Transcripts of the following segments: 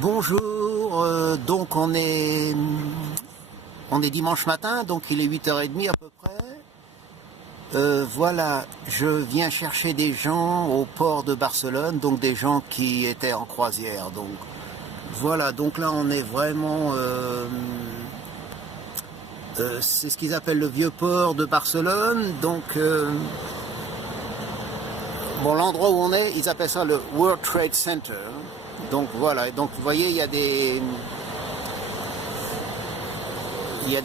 Bonjour, donc on est dimanche matin, donc il est 8h30 à peu près. Voilà, je viens chercher des gens au port de Barcelone, donc des gens qui étaient en croisière. Donc voilà, donc là on est vraiment... c'est ce qu'ils appellent le vieux port de Barcelone. Donc bon, l'endroit où on est, ils appellent ça le World Trade Center. Donc voilà, donc vous voyez, il y a des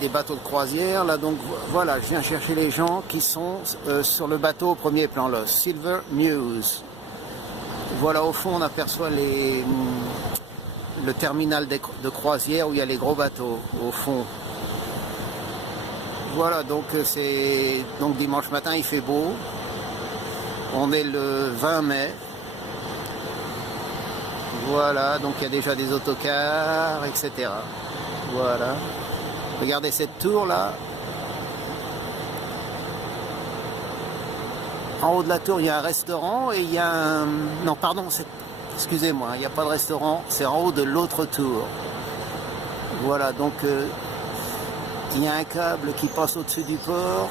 bateaux de croisière là, donc voilà, je viens chercher les gens qui sont sur le bateau au premier plan, le Silver Muse. Voilà, au fond on aperçoit le terminal de croisière où il y a les gros bateaux au fond. Voilà, donc c'est dimanche matin, il fait beau. On est le 20 mai. Voilà, donc il y a déjà des autocars, etc. Voilà. Regardez cette tour là. En haut de la tour, il y a un restaurant et il y a un... Non, pardon, excusez-moi, il n'y a pas de restaurant, c'est en haut de l'autre tour. Voilà, donc il y a un câble qui passe au-dessus du port.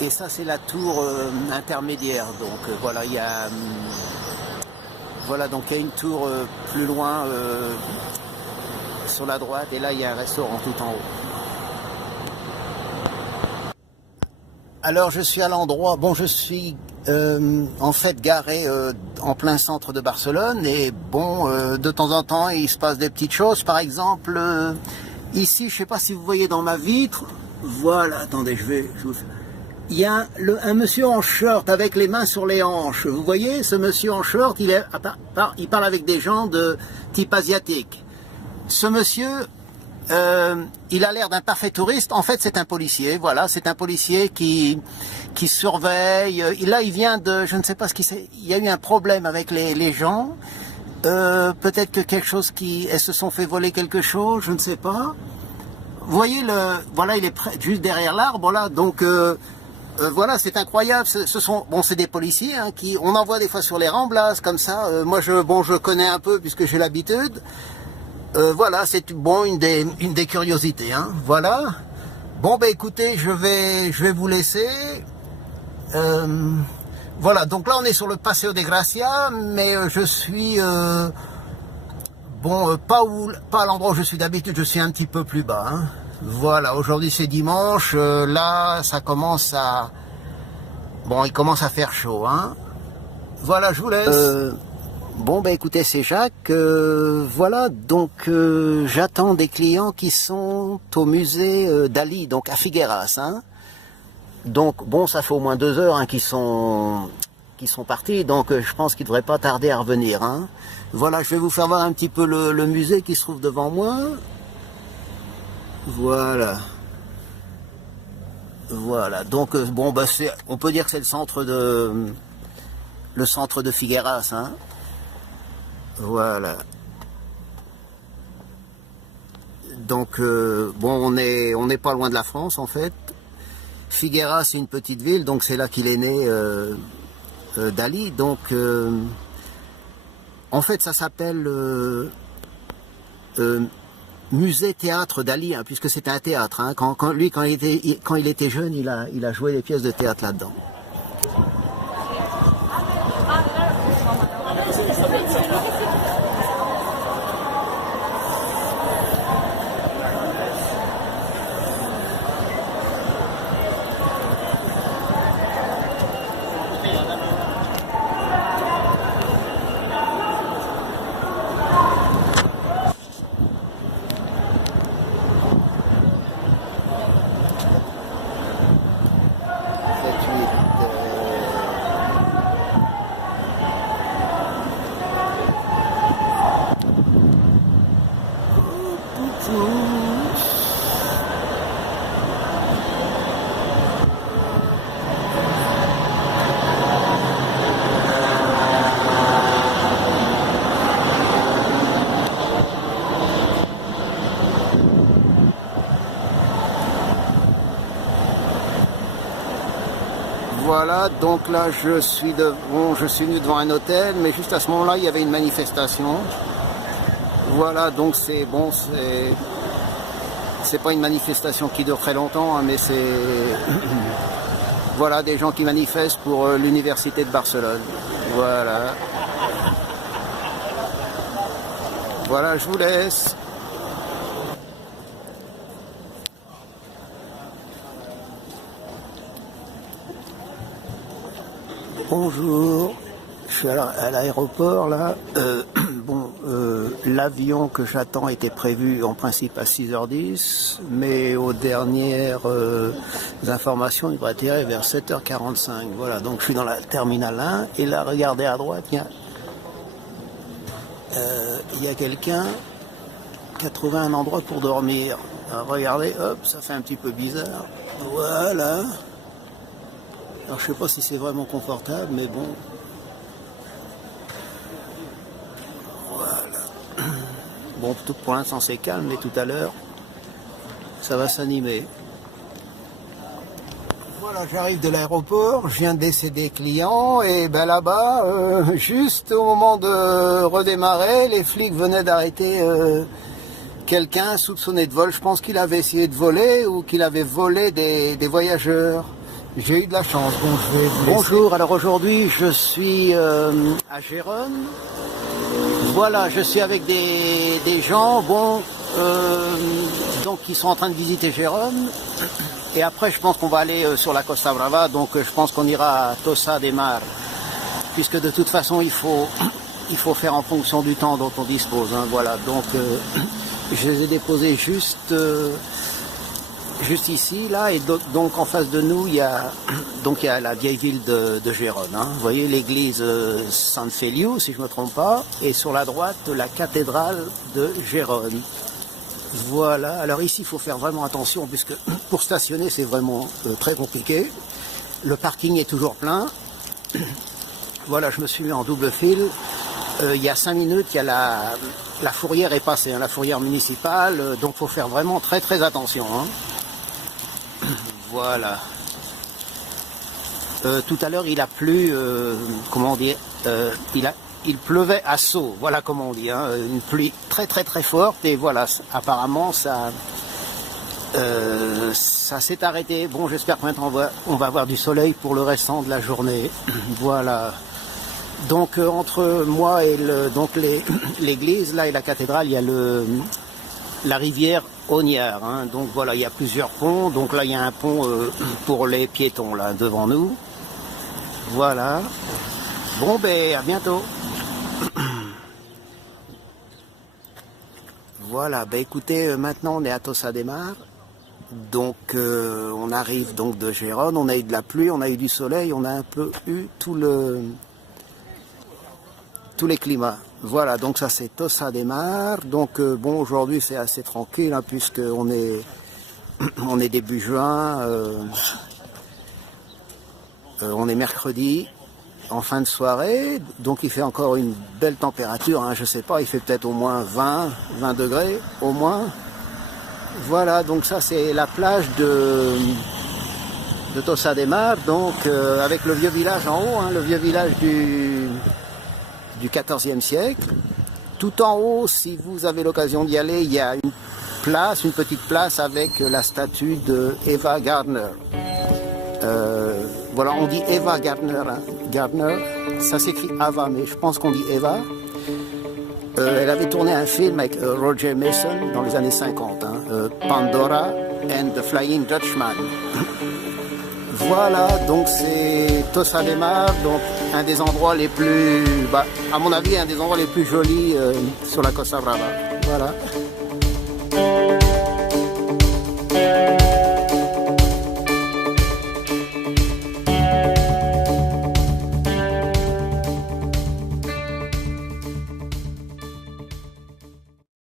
Et ça, c'est la tour intermédiaire. Donc voilà, il y a... Voilà, donc il y a une tour plus loin sur la droite et là il y a un restaurant tout en haut. Alors je suis à l'endroit, bon je suis en fait garé en plein centre de Barcelone et bon de temps en temps il se passe des petites choses. Par exemple ici, je sais pas si vous voyez dans ma vitre, voilà, attendez, il y a un monsieur en short avec les mains sur les hanches. Vous voyez, ce monsieur en short, il parle avec des gens de type asiatique. Ce monsieur, il a l'air d'un parfait touriste. En fait, c'est un policier. Voilà, c'est un policier qui surveille. Là, il vient de, je ne sais pas ce qu'il c'est. Il y a eu un problème avec les gens. Peut-être que quelque chose elles se sont fait voler quelque chose, je ne sais pas. Vous voyez, voilà, il est juste derrière l'arbre, là. Donc voilà, c'est incroyable. C'est des policiers hein, on envoie des fois sur les Ramblas comme ça. Moi, je connais un peu puisque j'ai l'habitude. Voilà, c'est une des curiosités. Hein, voilà. Bon, ben écoutez, je vais vous laisser. Voilà, donc là, on est sur le Paseo de Gracia, mais je suis pas à l'endroit où je suis d'habitude. Je suis un petit peu plus bas. Hein. Voilà, aujourd'hui c'est dimanche, là ça commence à... Bon, il commence à faire chaud, hein. Voilà, je vous laisse. Bon, ben écoutez, c'est Jacques, voilà, donc j'attends des clients qui sont au musée Dali, donc à Figueras, hein. Donc, bon, ça fait au moins 2 heures hein, qu'ils sont partis, donc je pense qu'ils ne devraient pas tarder à revenir, hein. Voilà, je vais vous faire voir un petit peu le musée qui se trouve devant moi. Voilà. Voilà. Donc bon bah on peut dire que c'est le centre de Figueras, hein. Voilà. Donc bon on n'est pas loin de la France en fait. Figueras c'est une petite ville, donc c'est là qu'il est né Dali. Donc en fait ça s'appelle Musée Théâtre Dali, hein, puisque c'était un théâtre. Hein. Quand il était jeune, il a joué des pièces de théâtre là-dedans. Voilà, donc là je suis venu devant un hôtel, mais juste à ce moment-là il y avait une manifestation. Voilà, donc c'est bon, c'est pas une manifestation qui dure très longtemps, hein, mais c'est voilà, des gens qui manifestent pour l'université de Barcelone. Voilà. Voilà, je vous laisse. Bonjour, je suis à l'aéroport là. L'avion que j'attends était prévu en principe à 6h10, mais aux dernières informations, il devrait atterrir vers 7h45. Voilà, donc je suis dans la terminale 1 et là, regardez à droite, il y a quelqu'un qui a trouvé un endroit pour dormir. Alors, regardez, hop, ça fait un petit peu bizarre. Voilà. Alors je sais pas si c'est vraiment confortable, mais bon. Voilà. Bon, pour l'instant c'est calme, mais tout à l'heure, ça va s'animer. Voilà, j'arrive de l'aéroport, je viens de décéder client, et ben là-bas, juste au moment de redémarrer, les flics venaient d'arrêter quelqu'un soupçonné de vol. Je pense qu'il avait essayé de voler ou qu'il avait volé des voyageurs. J'ai eu de la chance. Bon, je vais vous laisser. Bonjour, alors aujourd'hui je suis à Gérone. Voilà, je suis avec des gens donc qui sont en train de visiter Gérone. Et après je pense qu'on va aller sur la Costa Brava, donc je pense qu'on ira à Tossa de Mar. Puisque de toute façon il faut faire en fonction du temps dont on dispose. Hein, voilà, donc je les ai déposés juste ici, là, et donc en face de nous, il y a la vieille ville de Gérone. Hein. Vous voyez l'église San Feliu, si je ne me trompe pas, et sur la droite, la cathédrale de Gérone. Voilà, alors ici, il faut faire vraiment attention, puisque pour stationner, c'est vraiment très compliqué. Le parking est toujours plein. Voilà, je me suis mis en double fil. Il y a 5 minutes, il y a la fourrière est passée, hein, la fourrière municipale, donc il faut faire vraiment très très attention. Hein. Voilà. Tout à l'heure, il a plu, comment on dit, il pleuvait à seau, voilà comment on dit, hein, une pluie très très très forte, et voilà, apparemment ça s'est arrêté. Bon, j'espère que maintenant on va avoir du soleil pour le restant de la journée. Voilà. Donc entre moi et l'église là et la cathédrale, il y a la rivière Onyar, hein. Donc voilà, il y a plusieurs ponts. Donc là il y a un pont pour les piétons là devant nous. Voilà. Bon ben à bientôt. Voilà, ben écoutez, maintenant on est à Tossa de Mar. Donc on arrive donc de Gérone, on a eu de la pluie, on a eu du soleil, on a un peu eu tous les climats. Voilà, donc ça c'est Tossa de Mar. Donc bon, aujourd'hui c'est assez tranquille, hein, puisque on est début juin, on est mercredi, en fin de soirée, donc il fait encore une belle température, hein, je sais pas, il fait peut-être au moins 20 degrés, au moins. Voilà, donc ça c'est la plage de Tossa de Mar, donc avec le vieux village en haut, hein, le vieux village du XIVe siècle. Tout en haut, si vous avez l'occasion d'y aller, il y a une petite place avec la statue de Ava Gardner. Voilà, on dit Ava Gardner, hein. Gardner, ça s'écrit Ava, mais je pense qu'on dit Eva. Elle avait tourné un film avec Roger Mason dans les années 50, hein, Pandora and the Flying Dutchman. Voilà, donc c'est Tossa de Mar, donc un des endroits les plus, à mon avis, un des endroits les plus jolis sur la Costa Brava. Voilà.